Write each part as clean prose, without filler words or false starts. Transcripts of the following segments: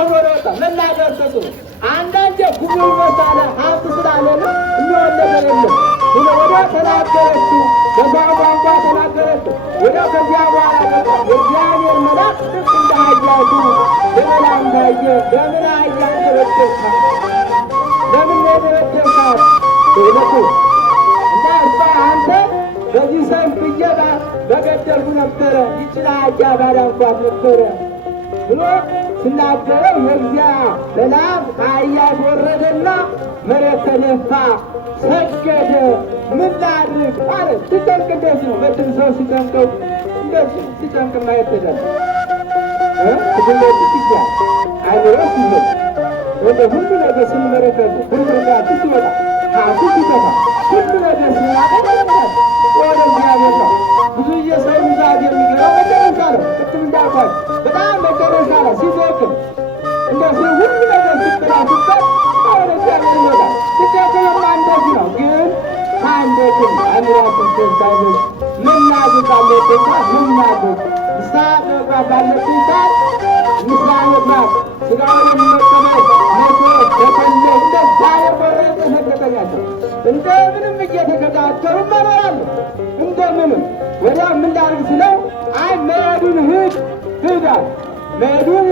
አሁን ወደ ወጣ መናገር ተጡ አንዳንዴ ጉቡ ይወጣለ ሀብት ስላለ የሚሆን ነገር የለም ብሎ ወደ ተናገረችው በዛ ቋንቋ ተናገረችው። ወደ ከዚያ በኋላ የእግዚአብሔር መልአክ ልክ እንደ አህያይቱ በመላም ታየ። ለምን አህያ ተበደልካ? ለምን ተበደልካት? እውነቱ እና እርሷ አንተ በዚህ ሰልፍ ብዬባ በገደልኩ ነበረ ይችላ አህያ ባዳንኳት ነበረ ብሎ ስናገረው የዚያ መልአክ ከአህያ ወረደና መሬት ተደፋ፣ ሰገደ። ምን ላድርግ አለ። ሲጨንቅ እንደዚህ ነው። መቼም ሰው ሲጨንቀው እንደዚህ ሲጨንቅ ማየት ተደለ ትግለት ሲያ አይሮ ሲል ወደ ሁሉ ነገር ስንመለከት ሁሉ ጋር ሲወጣ ሀሱ ሲተፋ ሁሉ ነገር ሲያደርግ ወደ እግዚአብሔር ነው። ብዙ የሰው ይዛት የሚገባው መጨረሻ ነው። ቅድም እንዳልኳት በጣም መጨረሻ ነው። ሲዘክም እንደዚህ ሁሉ ነገር ሲጠራፍበት ወደ እግዚአብሔር ይወጣል። ሲጨክም እንደዚህ ነው። ግን አንደቱም አምራቱን ተንታይል ምናድርግ አለበት ምናድርግ ምሳሌ ባለብኝ ሰዓት ምሳሌ ናት ስጋውን መቀበል መቶ ተከለ እንደዛሬ ወረደ ተከተኛቸው እንደምንም እየተከታተሉ መኖራሉ። እንደምንም ወዲያ ምን ላድርግ ስለው አይ መሄዱን ሂዳል መሄዱን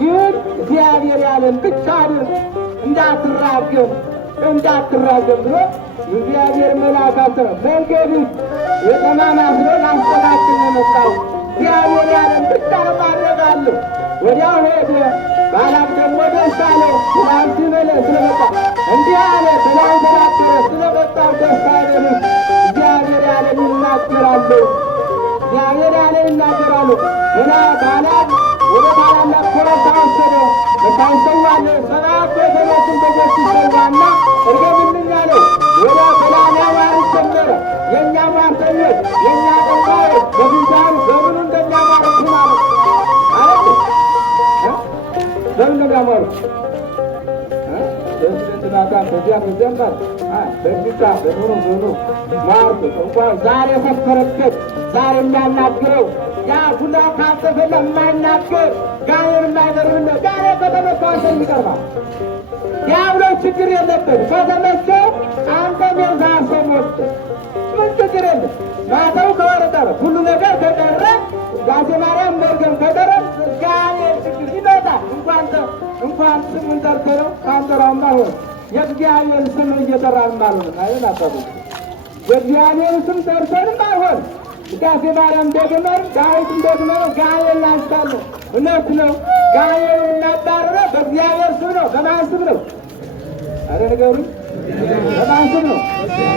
ግን እግዚአብሔር ያለን ብቻ አድርግ እንዳትራገም ብሎ እግዚአብሔር መልአክ አሰረ። መንገዱ የጠማማ ብሎ ላስተካክል ነው የመጣው። እግዚአብሔር ያለን ብቻ ማድረጋለሁ። ወዲያው ሄደ። ባላቅ ደግሞ ደስ አለው። ትናንት በለ ስለመጣ እንዲህ አለ በላው ተናገረ። ስለመጣው ደስ አለ። እግዚአብሔር ያለን ይናገራለሁ። እግዚአብሔር ያለን ይናገራለሁ። ገና ባላቅ ወደ ታላላቅ ኮረብታ ወሰደው። በታይሰዋለ ሰባት ወገኖችን በጎች ይሰዋና እርገምልኝ አለው። ወደ በላና ማርስ ጀመረ። የእኛ ማርተኞች የእኛ ጠንቋዮች በብዛሩ በምኑ እንደሚያማርክ ማለት አለት በምን እንደሚያማሩ በስንትናታ በዚያ በጀንበር በግታ በኑሩ ማርኩ ጠንቋይ ዛሬ የፈከረበት ዛሬ የሚያናግረው ያ ቡና ካንተፈለ የማይናገር ጋር የማይበርነ ጋር ከተመቷን ይቀርባል። ያብለው ችግር የለበት ከተመቸ አንተም የዛሰሞት ምን ችግር የለም። ማተው ከወረቀረ ሁሉ ነገር ከቀረ ጋዜ ማርያም መርገም ከቀረ ጋር ችግር ይመጣል። እንኳን ስሙን ጠርተው ካንተራማ ሆነ የእግዚአብሔር ስም እየጠራን ማለት አይደል? አባቱ የእግዚአብሔር ስም ጠርተንም አይሆን ጋዜ ማርያም ደግመን ዳዊት ደግመን ጋየን አንስታለሁ። እውነት ነው። ጋየን እናባረረ በእግዚአብሔር ስም ነው። በማን ስም ነው? አረ ነገሩ በማን ስም ነው?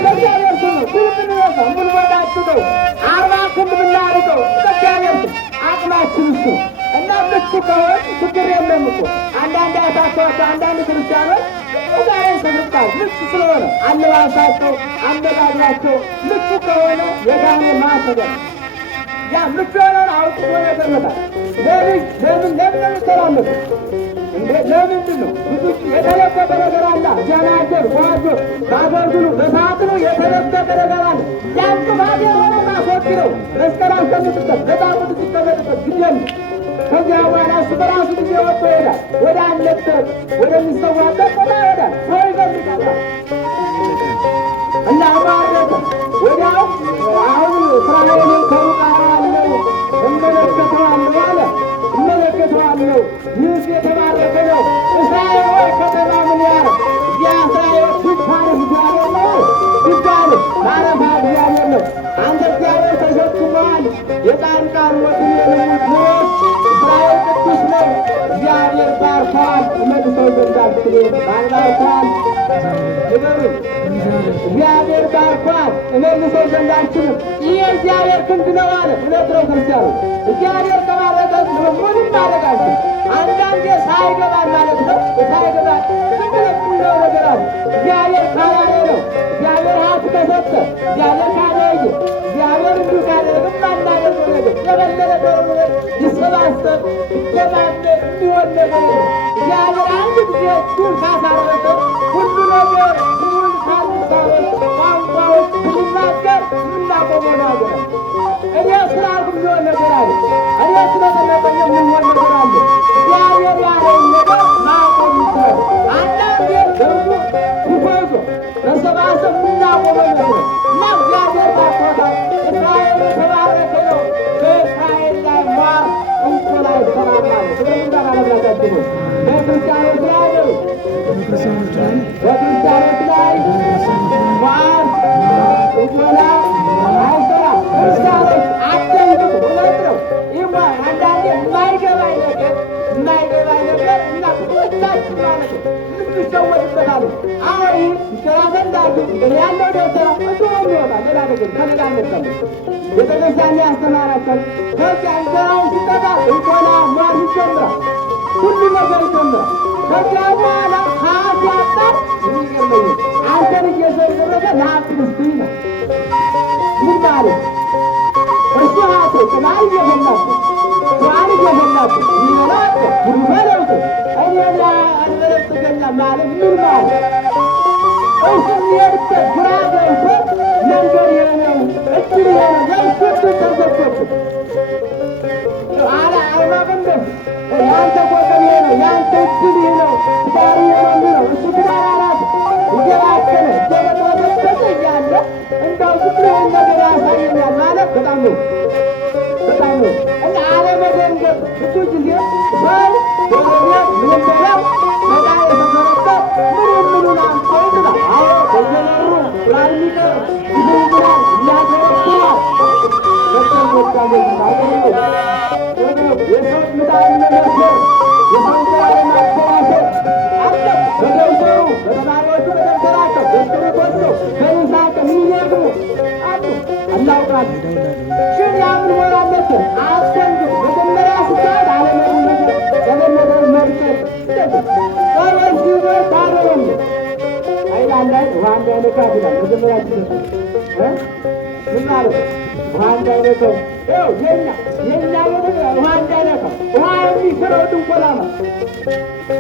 በእግዚአብሔር ስም ነው። ሁሉም ነው። ምን ወዳችሁ ነው? አርባ ክንድ ብናርገው በእግዚአብሔር ስም አቅማችን እሱ እና ምቹ ከሆነ ችግር የለም እኮ አንዳንድ አታቸው አንዳንድ ክርስቲያኖች ዛሬ ሰምጣው ምቹ ስለሆነ አለባበሳቸው አነጋገራቸው ምቹ ከሆነ የጋኔ ማሰደ ያ ምቹ ነው። አውጥቶ ነገርታ ለምን ተራመደ እንዴ? ለምንድን ነው ብዙ የተለበጠ ነገር አለ። ጀናጀር ዋጆ ባገርጉሉ በሰዓት ነው የተለበጠ ነገር አለ። ያንተ ባዲ ሆነ ማስወጥረው መስከራን ተምትከት በጣም ትተበለበት ግዴም ከዚያ በኋላ እሱ በራሱ ጊዜ ወጥቶ ይሄዳል። ወደ አለበት ወደሚሰዋበት ቦታ ይሄዳል። ሰው ይፈልጋል እና ማረከ ወዲያው አሁን እስራኤልን ከሩቅ አያለው እመለከተዋለሁ አለ። እመለከተዋለሁ ይህ የተባረከ ነው። እስራኤል ወይ ከተማ ምን ያረ እዚያ እስራኤል ሲባል እግዚአብሔር ነው ሲባል ማረፋ እግዚአብሔር ነው። አንተ እግዚአብሔር ተሸክመዋል የጻድቃን ወትን የልሙት እስራኤል ቅዱስ ነው። እግዚአብሔር ባርኳል መልሰው ዘንዳችሁ ባርኳል ንገሩ እግዚአብሔር ባርኳል መልሰው ዘንዳችሁ ይህ እግዚአብሔር ክንድ ነው አለ። እውነት ነው ክርስቲያኑ እግዚአብሔር ከማረገ ምንም ማረጋችሁ አንዳንዴ ሳይገባል ማለት ነው። ሳይገባል ነው ነገር አለ። እግዚአብሔር ካላለ ነው። እግዚአብሔር ሀብት ከሰጠ እግዚአብሔር ካለየ እግዚአብሔር እንዲሁ ካደረግም ማናደርገው ነገር የበለጠ ደግሞ ይሰባሰብ ይገባለ እንዲሆን ነገር እግዚአብሔር አንድ ጊዜ እሱን ካሳረፈው ሁሉ ነገር ሁሉን ሳልሳወት ቋንቋዎች ብንናገር የምናቆመው ነገር እኔ ስላልኩ የሚሆን ነገር አለ። እኔ ስለተለቀኝ የሚሆን ነገር አለ። እግዚአብሔር ያለውን የሚያስከትሉ በክርስቲያኖች ላይ በክርስቲያኖች ላይ ሟርት ጥንቆላ አይሰራም። ክርስቲያኖች አትደንግጡ። እውነት ነው። ይህ አንዳንዴ የማይገባኝ ነገር እና ሁላችን ማለት ነው እንሸወድበታል። አሁን ይሰራተንዳሉ ያለው ደብተራ እሱ የሚወጣ ሌላ ነገር ከሌላ መጠለ ቤተክርስቲያን ያስተማራቸው ከዚያ እንጀራውን ሲጠጣ እንቆላ ሟር ይጀምራል። ሁሉ ነገር ይጀምራል። ከዚያ በኋላ ሀፍ ያጣ የሚገርመኝ አንተን እየዘረገ ለአክርስቲ ነው። ምን ማለት እሱ ሀቶ ቅማል እየፈላቸው ዋን እየፈላቸው ይበላቸው ጉርበለውት እኔና አንበለጽገኛ ማለት ምን ማለት እሱ የሚሄድበት ግራ ገብቶ መንገድ የሆነው እድል የሆነው የእሱት ተዘጎቱ አለ አይማቅንደስ ያንተ ቆጠር ነው ያንተ እድል ነው ትዳሪ ነው እሱ ትዳር አላት እየባከነ እየበጠበጠ እያለ እንዳው ዝም ነገር ያሳየኛል ማለት በጣም ነው እና አለመደንገጥ ብዙ ጊዜ ሰው በረቤት ምንም በለው በጣም የተሰረበት ምኑን አንተው ይላል። አዎ በዘመሩ ላልሚቀር ይዘውራል ያገረግራል ለሰዎቻለ የሰው ምጣን መመርሰር የሰው ዛሬ ማሰራሰር አለ በደብተሩ በተማሪዎቹ በደብተራቸው በስርቶቹ በንሳቸው የሚነግሩ አሉ አናውቃለን። ግን ያምን ሞራለች አስደንግ መጀመሪያ ስታት አለመድነት በበለጠ መርጨት ሰዎች ጊዜ ታደረም አይላንዳይ ውሃ እንዳይነካት ይላል። መጀመሪያ ሲሰጡ ምን ማለት ውሃ እንዳይነካው ይኸው የእኛ ውሃ እንዳይነካው ውሃ የሚሽረው ጥንቆላ ነው።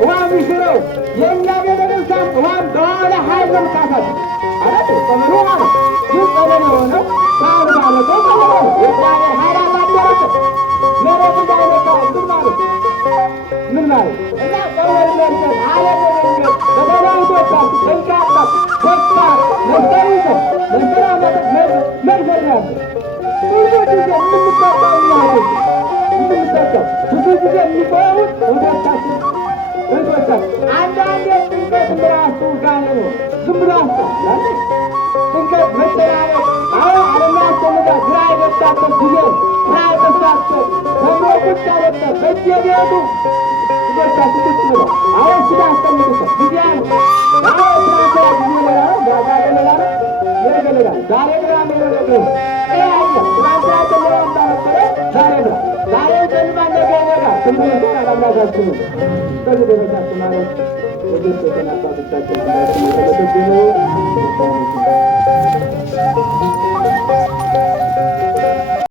ውሃ የሚሽረው የእኛ ቤተክርስቲያን ውሃም በኋላ ኃይል ነው ምታሳት አረት ጸበሉ ውሃ ነው። ግን ጸበል የሆነው ሳር ማለት ነው። ጸበል ነው የእግዚአብሔር ኃይላት አደረበት መሬት እንዳይነካው ምን ማለት እና ጸበል መርጨት አለመደንገጥ በተለይቶቻል ጠንቃቃ ተስፋ መስተሪቶ መስተራመጥ መርዘር ያለ ብዙ ጊዜ የምንጠቀው ያለ ብዙ ጊዜ የሚቆዩት ወዳቻችን አንዳንዴ ጥንቀት ራሱ ጋር ነው። ዝም ብሎ አስታላል ጥንቀት መጨናነቅ አለማስተምዳ ግራ የገባበት ጊዜ ግራ የገባበት ተምሮ ቁጭ ያለበት በየቤቱ ልጆቻችን ቁጭ ብለው ስዳ አስተምሩት ጊዜ ነው። ስራሰራ ጊዜ ሌላ ነው። ሌላ ነው ይረገለላል። ዛሬ ግራ መረገ ያለ ስራሰራ ጀምሮ እንዳነበረ ዛሬ ግራ ዛሬ ጀልማ ነገ ነገ ትምህርት አላማዛችሁ ነው። በዚህ ደረጃ ማለት ወደ ተናፋቶቻችን ተመሰግኑ